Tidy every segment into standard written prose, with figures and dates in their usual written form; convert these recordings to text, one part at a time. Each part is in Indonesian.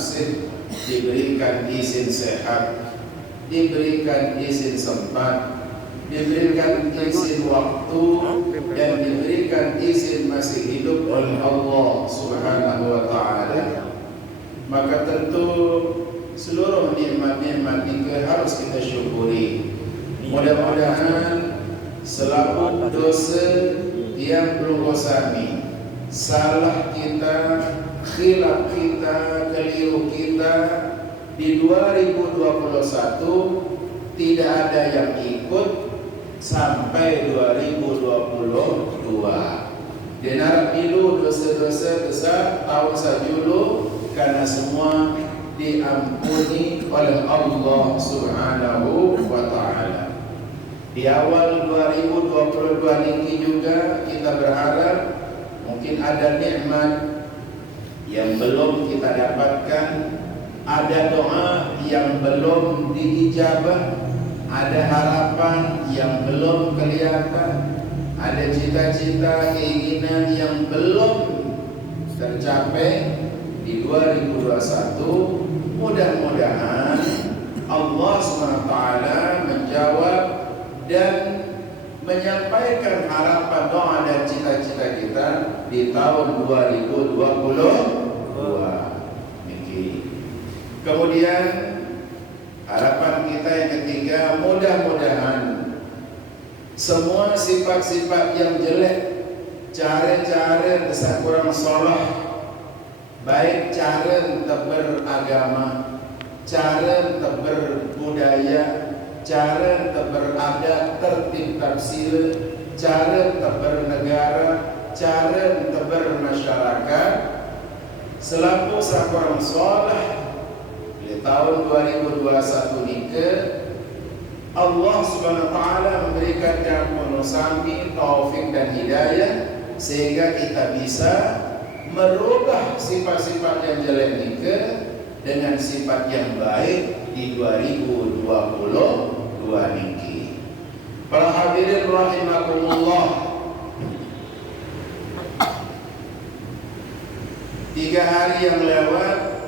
masih diberikan izin sehat, diberikan izin sempat, diberikan izin waktu, dan diberikan izin masih hidup oleh Allah Subhanahu wa ta'ala. Maka tentu seluruh nikmat-nikmat itu harus kita syukuri. Mudah-mudahan selaku dosa yang belum kosami, salah kita, khilaf kita, keliru kita di 2021 tidak ada yang ikut sampai 2022. Dengar pilu dosa-dosa besar tahun sajulu karena semua diampuni oleh Allah Subhanahu wa ta'ala. Di awal 2022 ini juga kita berharap mungkin ada nikmat yang belum kita dapatkan, ada doa yang belum diijabah, ada harapan yang belum kelihatan, ada cita-cita, keinginan yang belum tercapai di 2021. Mudah-mudahan Allah SWT menjawab dan menyampaikan harapan, doa dan cita-cita kita di tahun 2022. Kemudian harapan kita yang ketiga, mudah-mudahan semua sifat-sifat yang jelek, cara-cara dasar kurang sholat, baik cara beragama, cara berbudaya, cara beradab, tertib tafsir, cara bernegara, cara bermasyarakat, selaku seorang saleh di tahun 2021 ini, Allah Subhanahu wa taala memberikan jalan sami, taufik dan hidayah sehingga kita bisa merubah sifat-sifat yang jelek ini dengan sifat yang baik di 2022 ini. Para hadirin rahimakumullah, 3 hari yang lewat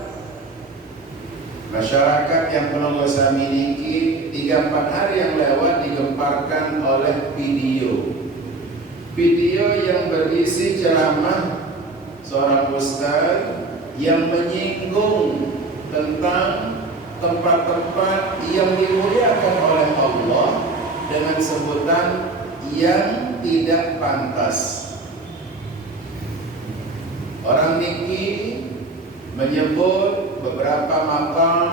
masyarakat yang Penanggal Sami niki 3-4 hari yang lewat digemparkan oleh video yang berisi ceramah seorang ustaz yang menyinggung tentang tempat-tempat yang dimuliakan oleh Allah dengan sebutan yang tidak pantas. Orang niki menyebut beberapa makam,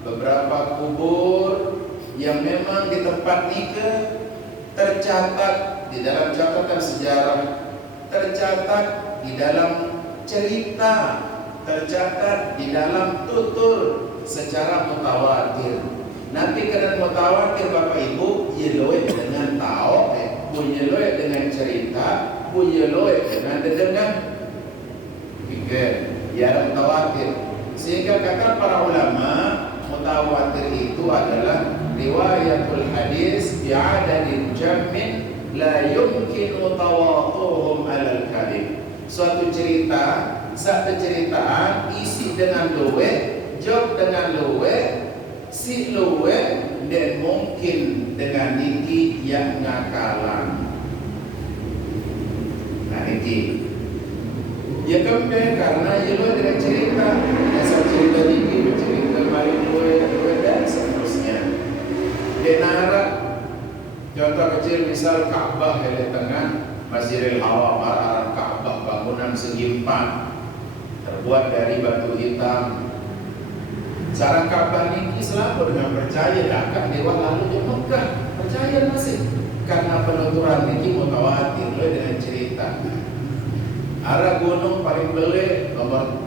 beberapa kubur yang memang di tempat niki tercatat di dalam catatan sejarah, tercatat di dalam cerita, tercatat di dalam tutur secara mutawatir. Nanti kena mutawatir Bapak Ibu, yeloe dengan tahu, punyeloe dengan cerita, punyeloe dengan dengar. Pikir, ya mutawatir. Sehingga kata para ulama, mutawatir itu adalah riwayatul hadis bi'adadin jammin la yumkinu tawatuhum alal kadhib. Suatu cerita, satu ceritaan isi dengan luwe, jawab dengan luwe, si luwe dan mungkin dengan niki yang ngakalan. Nah niki ya kempen karena ya luwe dengan cerita, dasar cerita niki bercerita paling luwe dan seterusnya. Denara contoh kecil misal Ka'bah di tengah Masjidil Haram, arah Ka'bah bangunan segi 4 terbuat dari batu hitam. Cara Ka'bah ini selalu dengan percaya akan dewa lalu di Mekah, percaya masih karena penuturan ini mutawatir dengan cerita. Arah gunung paling beli nomor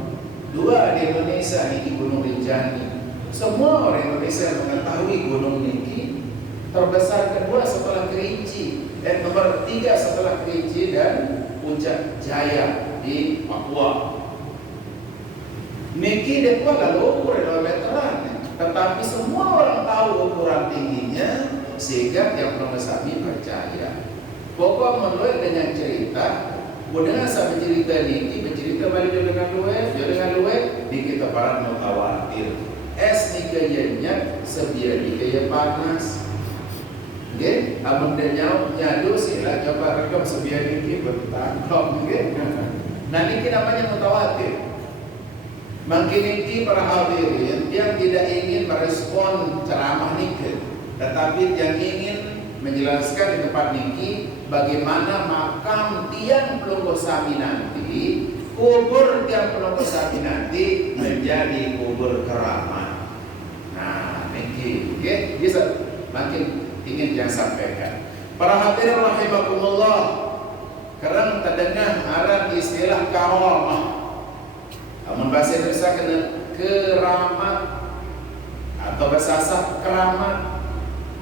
2 di Indonesia ini Gunung Rinjani. Semua orang Indonesia mengetahui gunung ini terbesar kedua setelah Kerinci, dan nomor 3 setelah Kerinci dan Puncak Jaya di Papua. Niki depa lalu ukur meteran, tetapi semua orang tahu ukuran tingginya sehingga tiap orang sapi percaya. Pokok menurut dengan cerita, dengan sampai cerita niki bercerita balik dengan luwe di kita para mutawatir. Es ni kayanya sebiar di kaya panas. Nggih, amun denyau nyadu sila coba rekam sebiar iki bertangkap nggih. Nah niki namanya mutawatir. Makin ini para hadirin yang tidak ingin merespon ceramah niki, tetapi yang ingin menjelaskan di tempat niki bagaimana makam tiang Pelunggu Sami nanti, kubur tiang Pelunggu Sami nanti menjadi kubur keramat. Nah, niki, ya, bisa makin ingin yang sampaikan. Para hadirin rahimakumullah, kerana terdengar arah istilah karamah. Namun bahasa Indonesia kena keramat atau bahasa asal keramat.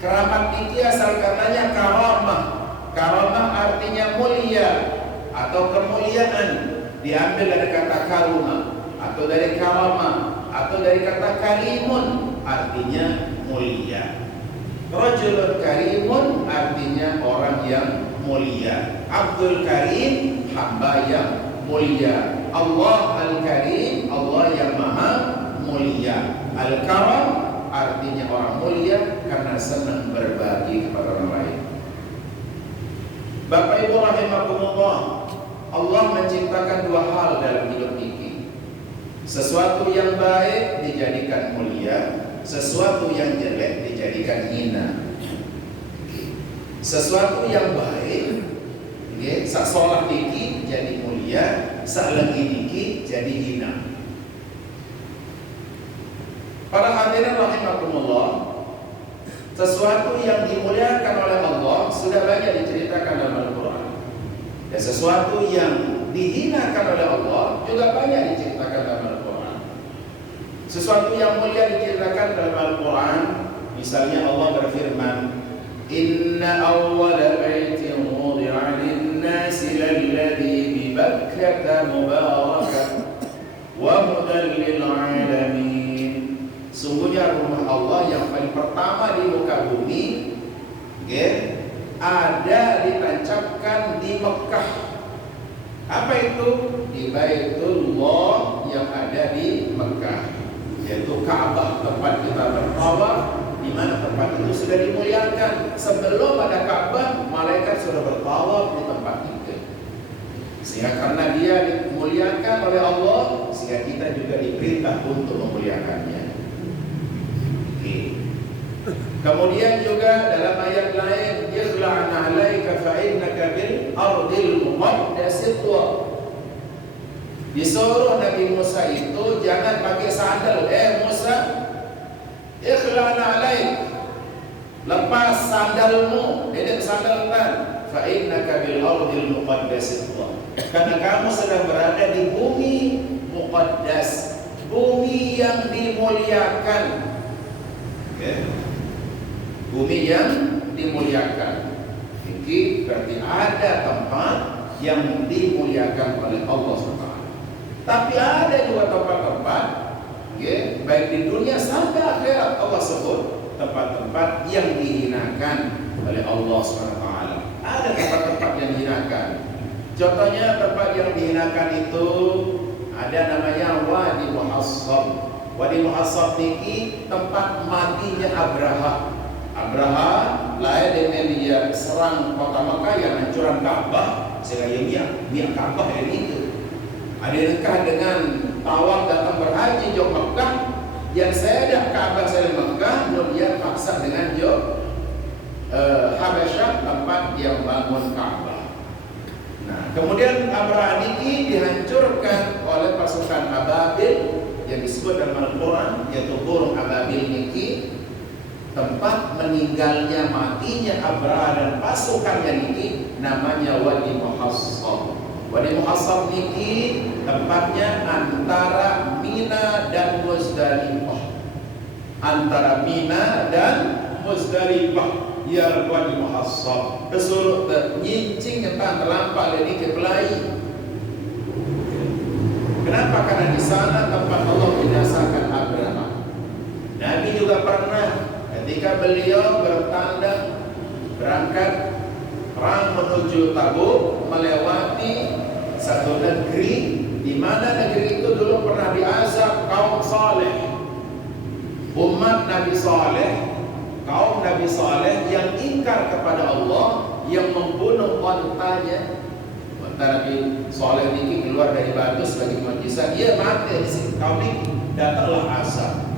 Keramat itu asal katanya karamah. Karamah artinya mulia atau kemuliaan. Diambil dari kata karuma atau dari karamah atau dari kata karimun artinya mulia. Rajulun karimun artinya orang yang mulia. Abdul Karim hamba yang mulia. Allah Al-Karim, Allah yang maha mulia. Al-Karam artinya orang mulia karena senang berbagi kepada orang lain. Bapak Ibu rahimakumullah, Allah menciptakan dua hal dalam hidup ini. Sesuatu yang baik dijadikan mulia, sesuatu yang jelek dijadikan hina. Sesuatu yang baik, sak sholat niki jadi mulia, sak lagi niki jadi hina. Para hadirin rahimakumullah, sesuatu yang dimuliakan oleh Allah sudah banyak diceritakan dalam Al-Quran. Dan sesuatu yang dihinakan oleh Allah juga banyak diceritakan dalam Al-Quran. Sesuatu yang mulia diceritakan dalam Al-Quran, misalnya Allah berfirman, Inna awwala baitin wudi'a lin-nasi lalladzi bi Bakkah mubarakan wa hudan lil-'alamin. Sungguhnya rumah Allah yang paling pertama di muka bumi, ada ditancapkan di Mekah. Apa itu? Di Baitullah yang ada di Mekah, yaitu Ka'bah, tempat kita bertawaf, di mana tempat itu sudah dimuliakan. Sebelum ada Ka'bah, malaikat sudah bertawaf di tempat itu. Sehingga karena dia dimuliakan oleh Allah, sehingga kita juga diperintah untuk memuliakannya. Kemudian juga dalam ayat lain, "Ikhla'na 'alaika fa innaka bil ardil muqaddasati tuwa." Disuruh Nabi Musa itu jangan pakai sandal. Musa, ikhla'na 'alaik. Lepas sandalmu, dedek sandalkan. Fa innaka bil ardil muqaddasati tuwa. Karena kamu sedang berada di bumi muqaddas, bumi yang dimuliakan. Bumi yang dimuliakan. Ini berarti ada tempat yang dimuliakan oleh Allah SWT. Tapi ada juga tempat-tempat, baik di dunia sampai akhirat, Allah sebut tempat-tempat yang dihinakan oleh Allah SWT. Ada tempat-tempat yang dihinakan. Contohnya tempat yang dihinakan itu ada namanya Wadi Muhassab. Wadi Muhassab ini tempat matinya Abraha. Abraha lain dengan dia serang kota Makkah yang hancuran Ka'bah, sehingga dia Ka'bah ini itu. Ada nikah dengan tawaf datang berhaji jauh Makkah, yang saya dah Ka'bah saya Makkah, dia paksa dengan jauh Habasyah tempat yang bangun Ka'bah. Nah, kemudian Abraha ini dihancurkan oleh pasukan Ababil yang disebut dalam Al-Quran, yaitu burung Ababil niki. Tempat meninggalnya matinya Abraha dan pasukannya niki namanya Wadi Muhassab. Wadi Muhassab niki tempatnya antara Mina dan Muzdalifah. Antara Mina dan Muzdalifah, ya Wadi Muhassab. Kesuruh nyincing tentang terlampau ini ke Belai. Kenapa? Karena di sana tempat Allah binasakan Abraha. Nabi juga pernah ketika beliau bertandang berangkat perang menuju Tabuk, melewati satu negeri di di mana negeri itu dulu pernah diazab kaum saleh, umat Nabi Saleh, kaum Nabi Saleh yang ingkar kepada Allah, yang membunuh ontanya. Onta Nabi Saleh ini keluar dari batu sebagai mukjizat, dia mati di sini. Kaum ini datanglah azab,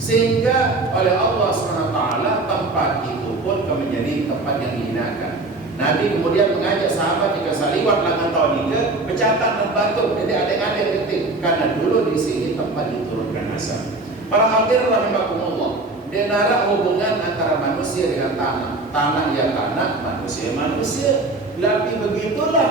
sehingga oleh Allah SWT tempat itu pun menjadi tempat yang dihinakan. Nabi kemudian mengajak sahabat jika saliwat langan tahun ini pecahkan dan batu, jadi adik-adik ketik, karena dulu di sini tempat diturunkan azab. Para hadirin rahimakumullah, denara hubungan antara manusia dengan tanah, tanah ya tanah, manusia manusia. Tapi begitulah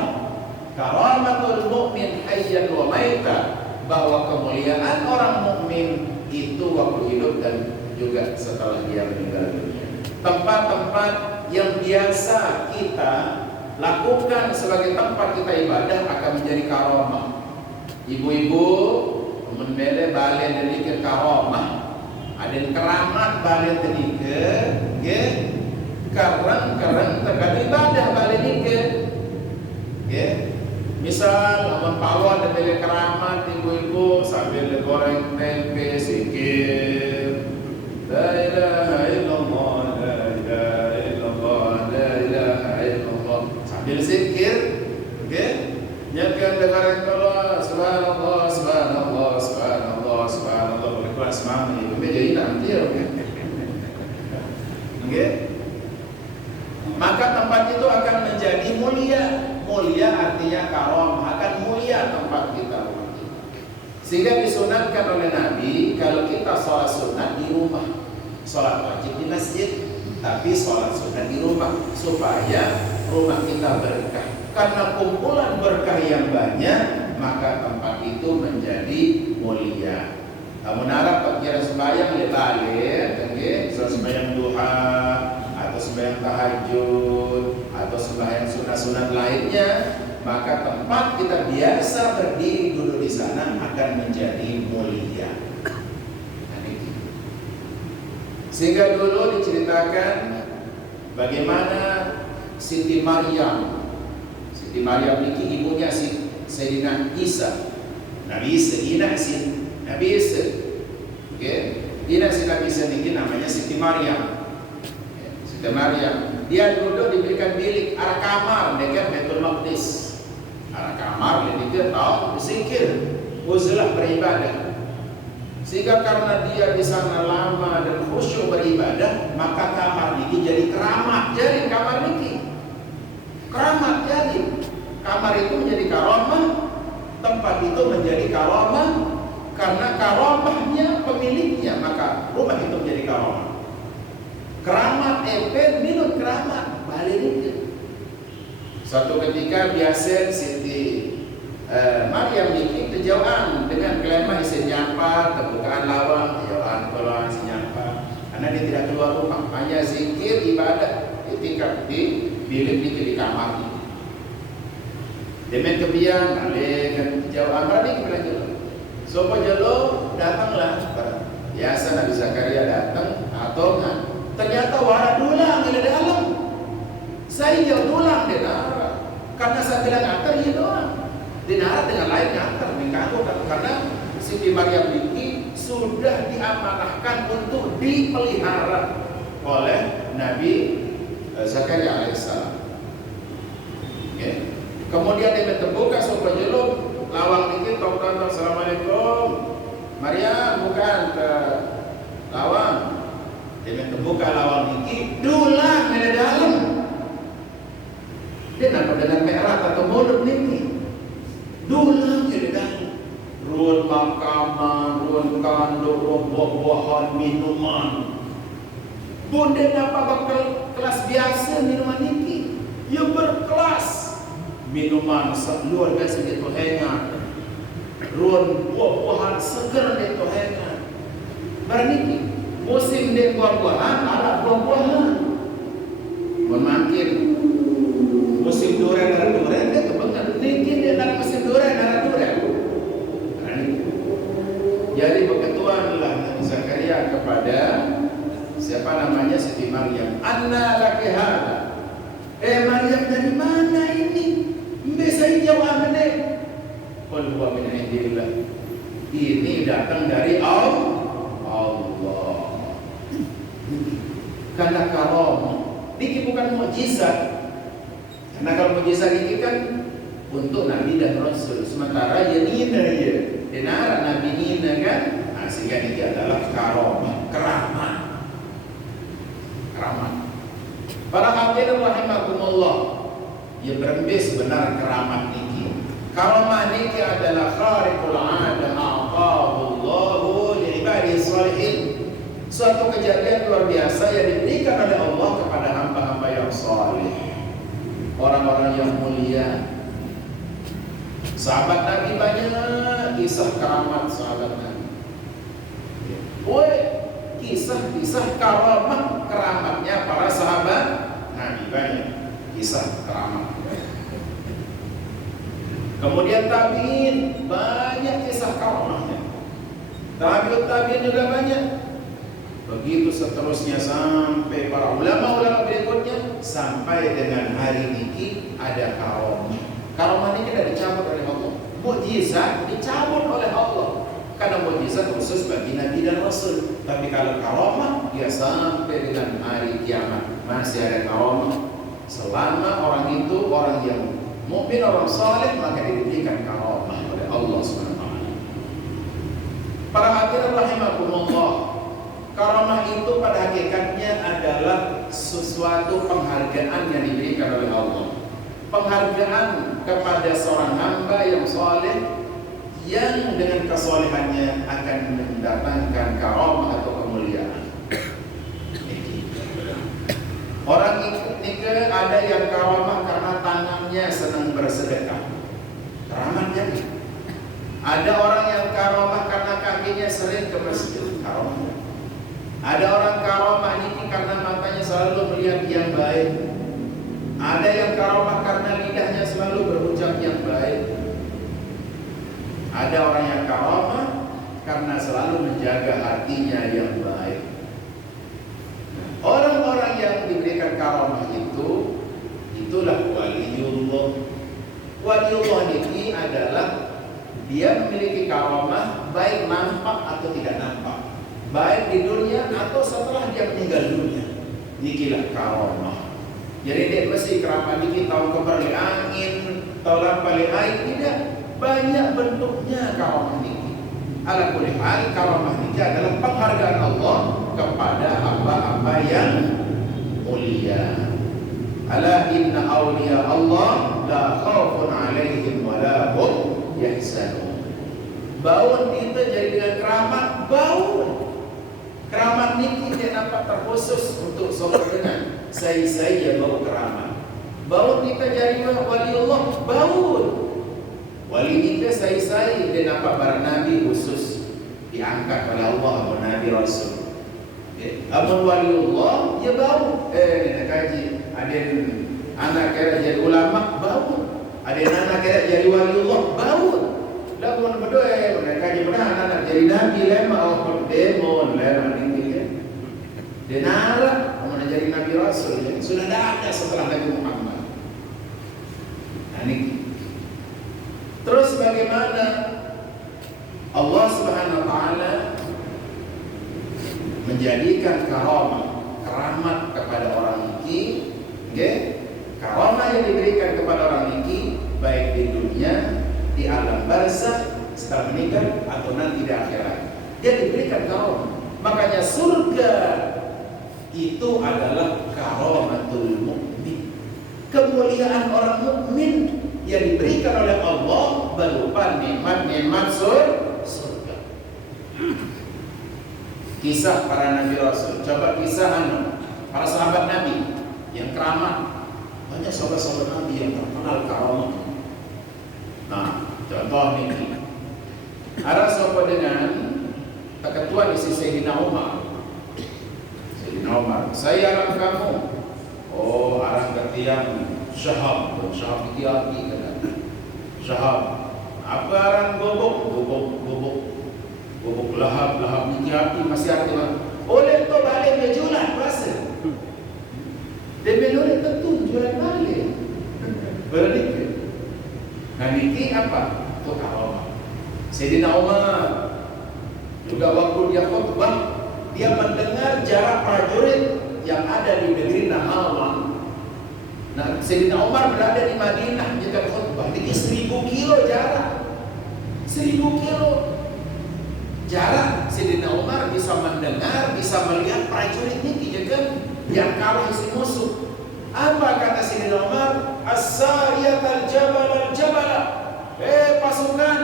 karamatul mukmin hayyan wa maita, bahwa kemuliaan orang mukmin itu waktu hidup dan juga setelah dia meninggal dunia. Tempat-tempat yang biasa kita lakukan sebagai tempat kita ibadah akan menjadi karamah. Ibu-ibu membela balen dedike karamah, ada yang keramat balen dedike, ya, karang terkadang ibadah balen dedike, ya. Misal lawan pawon dan bela keramat ibu-ibu sambil goreng tempe sikit, la ilaha illallah, la ilaha illallah, la ilaha illallah, sambil zikir, oke? Nyakan dengaran Allah, subhanallah, subhanallah, subhanallah, subhanallah. Boleh kelas semangat ini, jadi nanti, oke? Oke? Maka tempat itu akan menjadi mulia. Mulia artinya karam, akan mulia tempat kita. Sehingga disunatkan oleh Nabi kalau kita sholat sunat di rumah, sholat wajib di masjid, tapi sholat sunat di rumah supaya rumah kita berkah. Karena kumpulan berkah yang banyak, maka tempat itu menjadi mulia. Kamu narap kira sembahyang lebalit, sembahyang duha, atau sembahyang tahajud, atau sembahyang sunat-sunat lainnya, maka tempat kita biasa berdiri dulu di sana akan menjadi mulia. Sehingga dulu diceritakan bagaimana Siti Maryam ini ibunya Sayyidina Isa, Nabi Isa, Nabi Isa. Oke, Nabi Isa ini namanya Siti Maryam. Siti Maryam, dia duduk diberikan bilik arah kamar dekat Baitul Maqdis. Arah kamar dia tahu berzikir, uzlah beribadah. Sehingga karena dia di sana lama dan khusyuk beribadah, maka kamar ini jadi keramat. Jadi kamar ini keramat, jadi kamar itu menjadi karamah, tempat itu menjadi karamah karena karamahnya pemiliknya, maka rumah itu menjadi karamah. Keramat minum keramat balik itu. Suatu ketika biasa Siti Maryam ini kejauhan dengan kelemah isi nyapa, terbukaan lawang, kejauhan keluar isi nyapa, karena dia tidak keluar rumah, hanya zikir ibadah ketika di bilik di kamar. Demen kebiang balik kan kejauhan balik kebilang jelo. Sopo jelo datanglah biasa Nabi Zakaria datang atau kan ternyata wara dulang di dalam. Saya jauh dulang di dalam karena saya bilang antar ya doang. Dinara dengan lain ngantar minggu karena Siti Maryam ini sudah diamanahkan untuk dipelihara oleh Nabi Zakaria alaihissalam. Okay. Kemudian dia terbuka sopa jeluk lawang dikit, tonton assalamualaikum. Maryam bukan ke lawang. Dia terbuka lawang dikit, dulang di dalam. Dia nampak dengan merah atau mulut niki. Dulang di dalam. Ruang makanan, ruang kandung, ruang buah-buahan, minuman. Bunda nampak kelas biasa minuman niki. Yang berkelas. Minuman luar biasa itu hangat. Ruang buah-buahan segar itu hangat. Berniki musim dia buah-buahan, ada buah-buahan. Memakin musim durian ada durian dia kebangan. Niki dia nak musim durian ada durian. Jadi begituanlah Nabi Zakaria kepada siapa namanya Siti Maryam. Anna laki hada. Maryam dari mana ini? Bisa jawab ane. Qul huwa min indillah. Ini datang dari Allah. Karena karamah ini bukan mukjizat. Karena kalau mukjizat ini kan untuk Nabi dan Rasul. Sementara ya nina ya. Denara Nabi nina kan. Sehingga ini adalah karamah, keramat. Para hadirin rahimakumullah, ya berembes benar keramat ini. Karamah ini adalah khariqul 'adah a'tahullahu li'ibadihi shalihin. Suatu kejadian luar biasa yang diberikan oleh Allah kepada hamba-hamba yang saleh, orang-orang yang mulia. Sahabat Nabi banyak kisah keramat sahabat Nabi. Kisah karamah keramatnya para sahabat Nabi banyak kisah keramat. Kemudian tabi'in banyak kisah karamahnya. Tabi'ut tabi'in juga banyak. Begitu seterusnya sampai para ulama-ulama berikutnya sampai dengan hari ini ada karamah. Karamah ini tidak dicabut oleh Allah. Mukjizat dicabut oleh Allah. Karena mukjizat khusus bagi Nabi dan Rasul. Tapi kalau karamah dia sampai dengan hari kiamat masih ada karamah. Selama orang itu orang yang mukmin, orang saleh, maka diberikan karamah oleh Allah SWT. Para hadirin rahimakumullah, karamah itu pada hakikatnya adalah sesuatu penghargaan yang diberikan oleh Allah. Penghargaan kepada seorang hamba yang saleh yang dengan kesolehannya akan mendatangkan karamah atau kemuliaan. Orang ini ada yang karamah karena tangannya senang bersedekah, keramatnya. Ada orang yang karamah karena kakinya sering ke masjid, karamah. Ada orang karamah ini karena matanya selalu melihat yang baik. Ada yang karamah karena lidahnya selalu berucap yang baik. Ada orang yang karamah karena selalu menjaga hatinya yang baik. Orang-orang yang diberikan karamah itu, itulah waliullah. Waliullah ini adalah dia memiliki karamah baik nampak atau tidak nampak, baik di dunia atau setelah dia meninggal dunia. Inilah karamah. Jadi dia mesti keramat ini tahu keber angin, tahu lampali air, tidak. Banyak bentuknya karamah ini. Ala kulli hal, karamah ini adalah penghargaan Allah kepada hamba-hamba yang mulia. Ala inna awliya Allah la khaufun alaihim wa la hum yahzanun. Baun kita jadi dengan keramat, baun. Keramat ini tidak dapat terkhusus untuk sholat dengan saya bau keramat. Baun kita jadi waliullah, baun. Wali kita saya dia dapat barang Nabi khusus diangkat oleh Allah atau Nabi Rasul. Amun waliullah dia bau. Dia kaji. Ada anak kira jadi ulama bau. Ada anak kira jadi waliullah bau. Lah pun berdoa mereka kaji pernah anak jadi Nabi lema atau demon lema ini. Dia nara mau jadi Nabi Rasul yang sudah ada setelah Nabi Muhammad. Nah ini. Terus bagaimana Allah Subhanahu wa taala menjadikan keramat kepada orang ini, karamah yang diberikan kepada orang ini baik di dunia, di alam barzakh setelah meninggal atau nanti di akhirat. Dia diberikan karamah. Makanya surga itu adalah karamatul mukmin. Kemuliaan orang mukmin yang diberikan oleh Allah berupa nikmat-nikmat surga. Kisah para Nabi Rasul. Coba kisah para sahabat Nabi yang keramat. Banyak sahabat-sahabat Nabi yang terkenal karamah. Nah, contoh ini. Ada sahabat dengan ketua di sisi Sayyidina Umar. Sayyidina Umar, saya arah kamu. Oh, arah ke tiang Syahab iki api kan. Syahab. Apa arah gobok lahap iki api masih arti mah. Oleh to balik dia jualan pasir. Dia belum tentu jualan balik. Balik. Nah ini apa? Itu karomah. Sayyidina Umar juga waktu dia khutbah, dia mendengar jarak prajurit yang ada di negeri Nahawan. Nah, Sayyidina Umar berada di Madinah, dia kan khutbah. Ini 1000 kilo jarak. 1000 kilo jarak. Sayyidina Umar bisa mendengar, bisa melihat prajurit ini kan yang kalah isi musuh. Apa kata Sayyidina Umar? As-sariyat al-jabal al-jabal. Pasukan,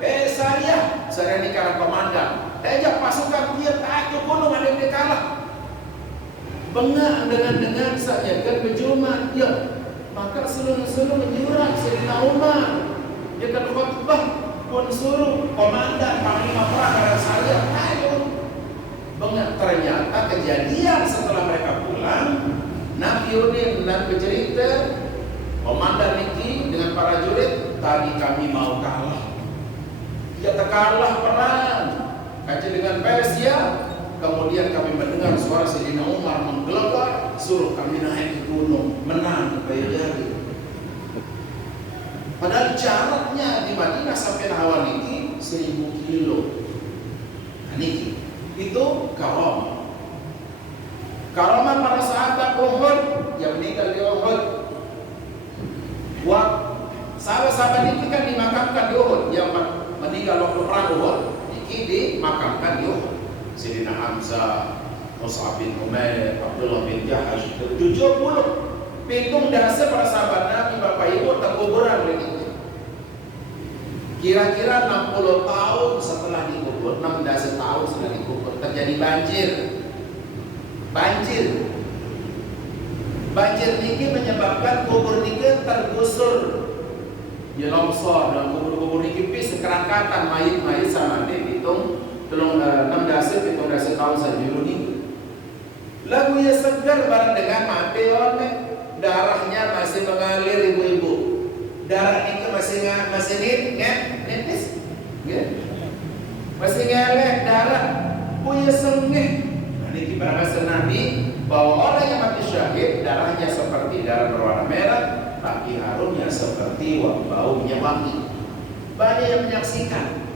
Sariyah. Sariyah ini karena komandan. Ajak pasukan dia taat ke gunung, ada yang dia kalah. Bengak dengan saja kan berjumat. Ya, maka seluruh menyurat Sayyidina Umar. Dia kan khutbah pun suruh komandan panglima perang dan Sariyah, ayo. Bengak. Ternyata kejadian setelah mereka pulang, Nabi Udin dan bercerita, komandan Niki dengan para jurid, tadi kami mau kalah. Dia terkalah perang. Kaji dengan Persia. Kemudian kami mendengar suara Sayyidina Umar menggelegar, suruh kami naik ke gunung, menang di kayu jari. Padahal jaraknya di Madinah sampai Nahawan Niki 1000 kilo. Nah, Niki itu karomah. Karomah para sahabat Uhud yang meninggal di Uhud. Sahabat-sahabat ini kan dimakamkan di Uhud. Yang meninggal waktu perang Uhud, ini dimakamkan di Uhud. Sayyidina Hamzah, Mus'ab bin Umair, Abdullah bin Jahash, 70 pitung dasar para sahabat Nabi, Bapak Ibu, terkuburan ini. Kira-kira 60 tahun setelah dikubur, 16 tahun setelah dikubur, terjadi banjir. Banjir ini menyebabkan kubur ini tergusur. Dia longsor dalam kubur-kubur ini sekerangkatan mayit-mayit sama dia hitung 16 tahun saja ini. Lagu yang segar bareng dengan mati darahnya masih mengalir ibu-ibu. Darah itu masih netes, masih ngaleh darah. Punya sengih. Ini bahasa Nabi bahwa orang yang mati syahid darahnya seperti darah berwarna merah, tapi harumnya seperti baunya wangi. Banyak yang menyaksikan.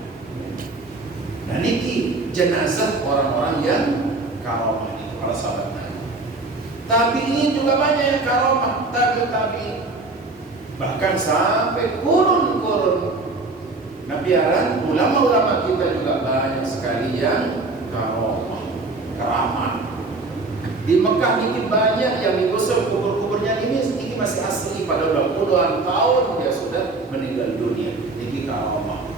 Nah, niki jenazah orang-orang yang karomah itu para sahabat Nabi. Tabi'in juga banyak yang karomah, tabi'in. Bahkan sampai kurun-kurun. Nah, biaran ulama-ulama kita juga banyak sekali yang karomah, keramat. Di Mekah ini banyak yang digusur kubur-kuburnya ini masih asli pada udah puluhan tahun dia sudah meninggal dunia. Ini karomah.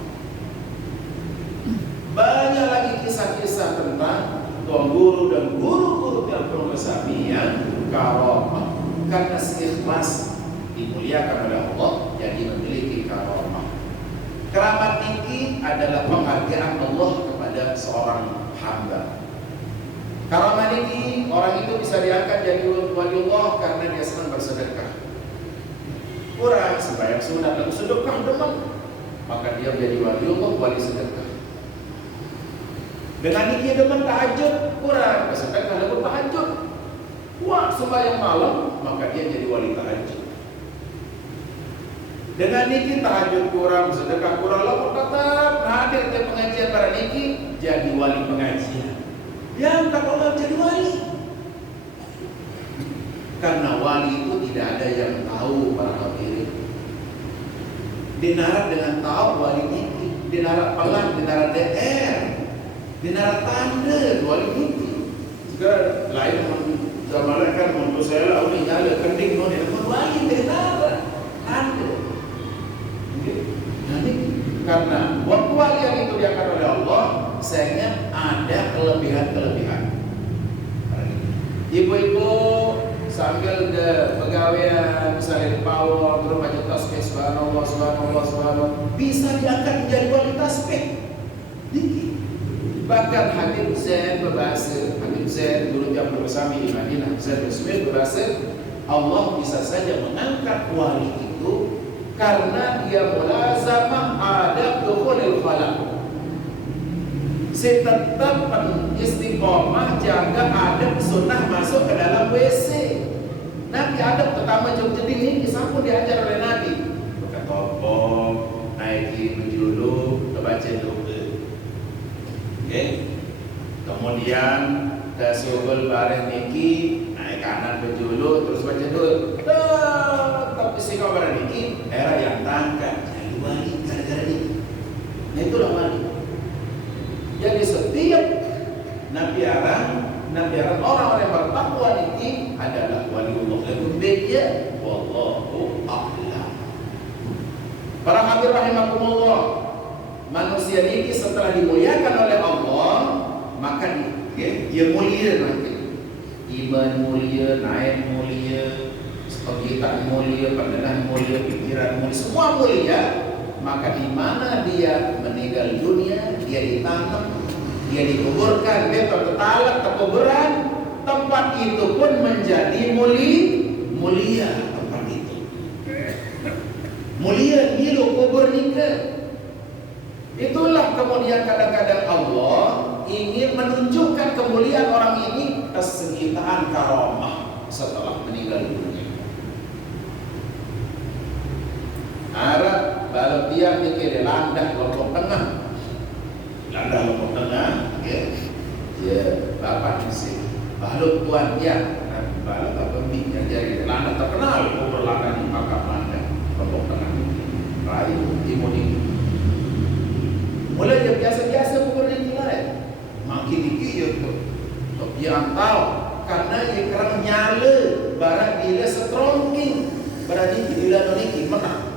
Banyak lagi kisah-kisah tentang tuan guru dan guru-guru yang profesami yang karomah karena seikhlas dimuliakan oleh Allah jadi memiliki karomah. Keramat ini adalah penghargaan Allah kepada seorang hamba. Karomah ini orang itu bisa diangkat jadi waliullah karena dia senang bersedekah. Kurang sembahyang sunat dan sedekah demen, maka dia menjadi waliullah, wali sedekah. Dengan ini demen tahajud, kurang bersedekah demen tahajud. Wah, sembahyang malam, maka dia jadi wali tahajud. Dengan niki tahajud kurang, sedekah kurang, lalu tetap hadir ke pengajian para niki jadi wali pengajian. Yang tak Allah jadi wali. Karena wali itu tidak ada yang tahu para hadirin. Dinarat dengan tahu wali niki, dinarat pelan, dinarat DR, dinarat tanda wali niki. Jika lain zaman kan menurut saya lah ini nyala kending noni, wali dinarat tanda. Karena waktu wali yang itu diangkat oleh Allah, sayangnya ada kelebihan-kelebihan. Ibu-ibu sambil pegawaian misalnya di pawon terus baca tasbih subhanallah bisa diangkat menjadi wali tasbih. Bahkan Habib Zain berbahasa, Habib Zain dulu yang bersama di Madinah, Zain Ismail berbahasa, Allah bisa saja mengangkat wali itu karena dia mulazamah adab dukhulil khala. Tetap istiqomah jaga adab sunnah masuk ke dalam WC. Nabi adab pertama jom jadi ini disampun diajar oleh Nabi. Bukan topong, naiki berjuluk terbaca doa. Okay. Kemudian tasubul bareng niki naik kanan berjuluk terus baca doa. Tapi si kau bareng niki era yang tangkat jadi wali gara-gara ini. Nah itulah wali. Jadi setiap nabiaran orang-orang yang bertakwa ini adalah waliullah. Lalu dia wallahu a'lam. Para hadirin rahimakumullah, manusia ini setelah dimuliakan oleh Allah, maka dia mulia nanti. Iman mulia, naik mulia, kegiatan mulia, pandangan mulia, pikiran mulia, semua mulia. Maka di mana dia meninggal dunia, dia ditanam, dia dikuburkan, dia tertalak kekuburan, tempat itu pun menjadi mulia tempat itu. Mulia nilo kubur nikah. Itulah kemudian kadang-kadang Allah ingin menunjukkan kemuliaan orang ini kesegitaan karamah setelah meninggal dunia. Arab balap dia mikir landah Lombok Tengah. Landah Lombok Tengah, ya, bapak sih. Balap tuan dia, balap apa minyak jadi landah terkenal. Kubur landah di makam landah Lombok Tengah. Rayu Timur ini. Mulai dia biasa-biasa kubur ini lah. Makin dikit ya tu. Dia tahu karena dia kerana nyala barang dia setrongking. Berarti dia niki menang.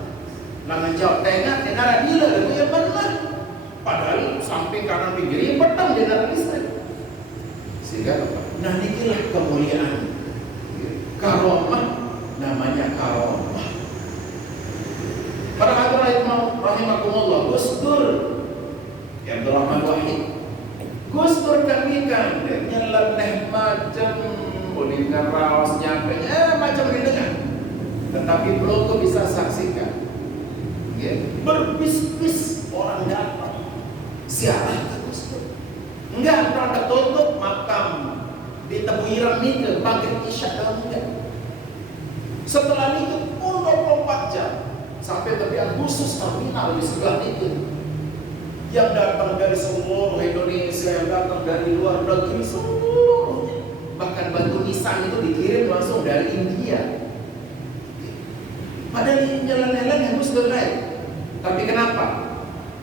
Langan jawab tengah dengar dia lah dia benar. Padahal samping kanan pinggirnya petang dengar listrik. Sehingga apa? Nah inilah kemuliaan. Karamah namanya karamah. Para hadirin rahimakumullah, Gus Dur Abdul Rahman Wahid. Gus Dur kami kan nyeleneh macam bolehkan rawas nyampe macam ini dengar. Tetapi belum kau bisa saksikan. Berbis-bis orang datang ziarah ke Gus Dur. Enggak pernah tutup makam di Tebuirang ni bangkit isyak dalam enggak. Setelah itu 24 jam sampai tepian khusus terminal di sebelah itu. Yang datang dari seluruh Indonesia, yang datang dari luar negeri seluruhnya. Bahkan batu nisan itu dikirim langsung dari India. Padahal jalan-jalan yang Gus Dur lain. Tapi kenapa?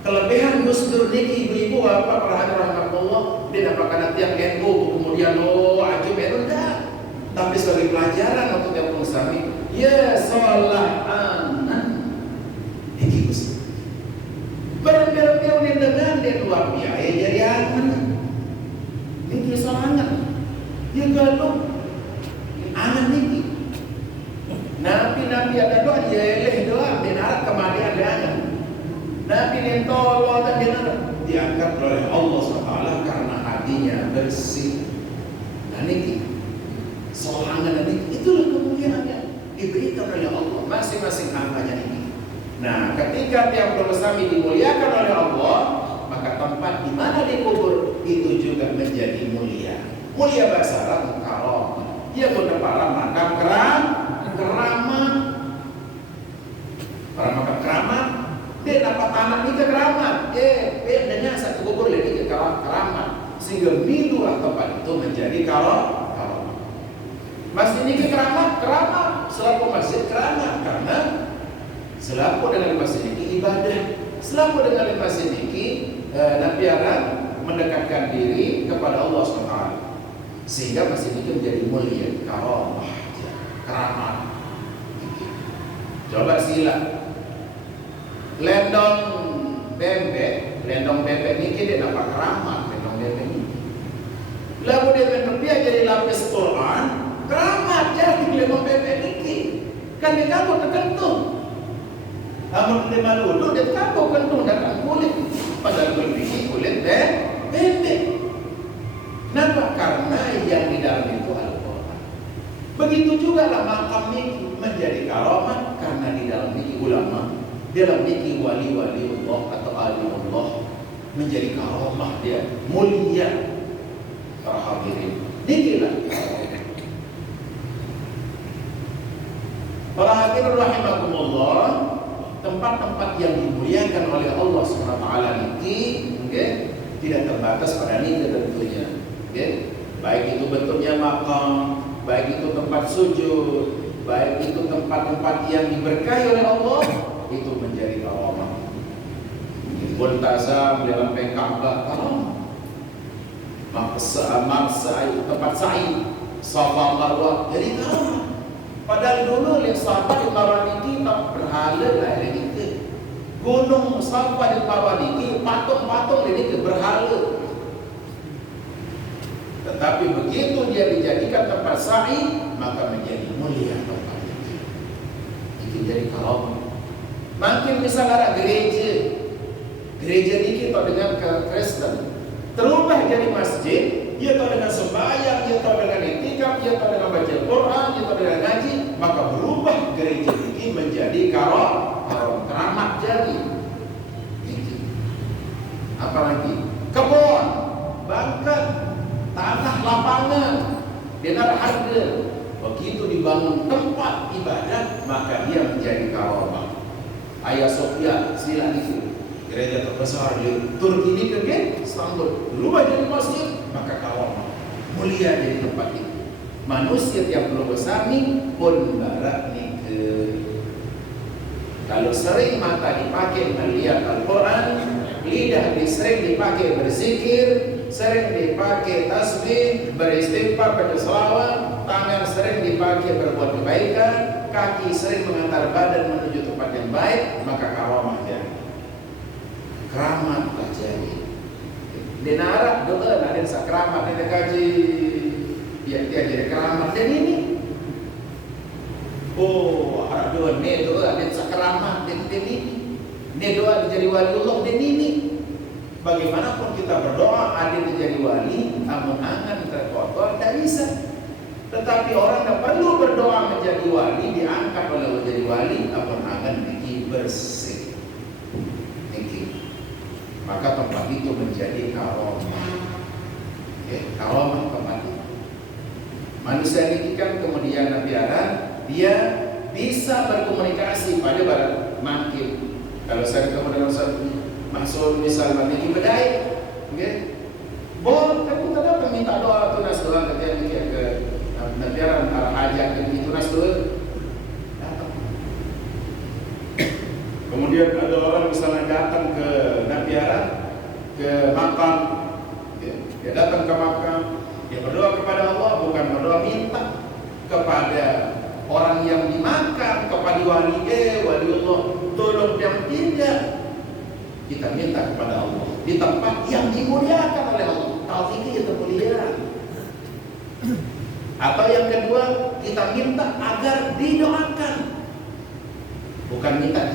Kelebihan Gus Dur niki ibu-ibu apa para hadirin rahimakumullah, dia dapat karena tiap NU kemudian ajib NU enggak. Tapi sebagai pelajaran untuk yang pengusaha ya salah anan niki Gus Dur. Berbiar-biar dengan dia luar biaya jadi anan. Niki sorangan. Dia galuh. Anan niki. Nabi ada doa yeleh doa benar kemadian dia. Nabi yang tolong dan diangkat oleh Allah SWT karena hatinya bersih. Dan ini solangan ini itulah kemuliaan yang diberikan oleh Allah masing-masing hambanya ini. Nah, ketika tiap bersami dimuliakan oleh Allah, maka tempat di mana dikubur itu juga menjadi mulia. Mulia bahasa Arab karamah. Dia berdepan makam keramat. Para makam keramat dia dapat tanah ini ke keramat. Bedanya satu kubur lagi ke keramat. Sehingga milulah tempat itu menjadi keramat. Masjid ini ke keramat. Selaku masjid keramat. Karena selaku dengan masjid ini ibadah. Selaku dengan masjid ini Nabi Arab mendekatkan diri kepada Allah SWT. Sehingga masjid ini menjadi mulia. Keramat. Coba sila. Lendong bebek ini dia dapat keramat. Lendong bebek ini lalu dia berpiah jadi lapis Quran keramat jadi lendong bebek ini kan dia kamu terkentung namun dia malu dia kamu kentung datang kulit padahal berpikir kulit bebek. Kenapa? Karena yang di dalam itu Al-Quran. Begitu juga lah makam ini menjadi karamah karena di dalam ini ulama, dalam ini wali-wali Allah atau ahli Allah menjadi karamah dia mulia. Para hadirin, inilah para hadirin rahimakumullah. tempat-tempat yang dimuliakan oleh Allah SWT ini, tidak terbatas pada niki tentunya. Baik itu bentuknya makam, baik itu tempat sujud, baik itu tempat-tempat yang diberkahi oleh Allah, itu menjadi karamah. Multazam dalam Ka'bah, karamah. Tempat sa'i, Safa Marwah, jadi karamah. Padahal dulu yang Safa di Marwah ini tak berhala lah ini. Gunung Safa di Marwah ini patung-patung ini berhala. Tetapi begitu dia dijadikan tempat sa'i, maka menjadi mulia tempat itu. Itu jadi karamah. Makin misalnya ada gereja ini kita dengan Kristen terubah jadi masjid, dia tahu dengan sembahyang, dia tahu dengan itikaf, dia tahu dengan baca Quran, dia tahu dengan ngaji, maka berubah gereja ini menjadi keramat jadi. Apalagi kebun, bangkat, tanah lapangan, dengan harga. Begitu dibangun tempat ibadat, maka dia menjadi karamah. Hagia Sophia, sila itu gereja terbesar di Turki ini Istanbul, berubah jadi masjid, maka karamah. Mulia jadi tempat itu. Manusia yang belum besar ni pun barat ni ke. Kalau sering mata dipakai melihat Al-Quran, lidah sering dipakai berzikir, sering dipakai tasbih, beristighfar, baca selawat, tangan sering dipakai berbuat kebaikan, kaki sering mengantar badan menuju tempat yang baik, maka karamah jadi. Keramat lah jadi. Di narak doa ada sakramat ada kaji, dia jadi keramat dan ini. Oh, harap doa ni doa ada sakramat dan ini. Ni doa jadi wali Allah dan ini. Bagaimanapun kita berdoa ada menjadi wali, amun angan terkotor tidak bisa. Tetapi orang yang perlu berdoa menjadi wali diangkat oleh Allah jadi wali, amun angan bersih. Maka tempat itu menjadi karamah. Karamah tempat itu. Manusia ini kan kemudian Nabi Adam, dia bisa berkomunikasi pada barat makin. Kalau saya ketemu dengan Maksud misal mati bedai, boleh kan kita dapat minta doa tunas doa ketika ke Nabi Adam al-hajat itu tunas doa. Kemudian ada orang misalnya datang ke Nabi Adam ke makam, dia datang ke makam, dia berdoa kepada Allah, bukan berdoa minta kepada orang yang di makam, kepada wali Allah, tolong yang tidak. Kita minta kepada Allah di tempat yang dimuliakan oleh Allah. Taufiknya itu mulia. Atau yang kedua, kita minta agar didoakan. Bukan minta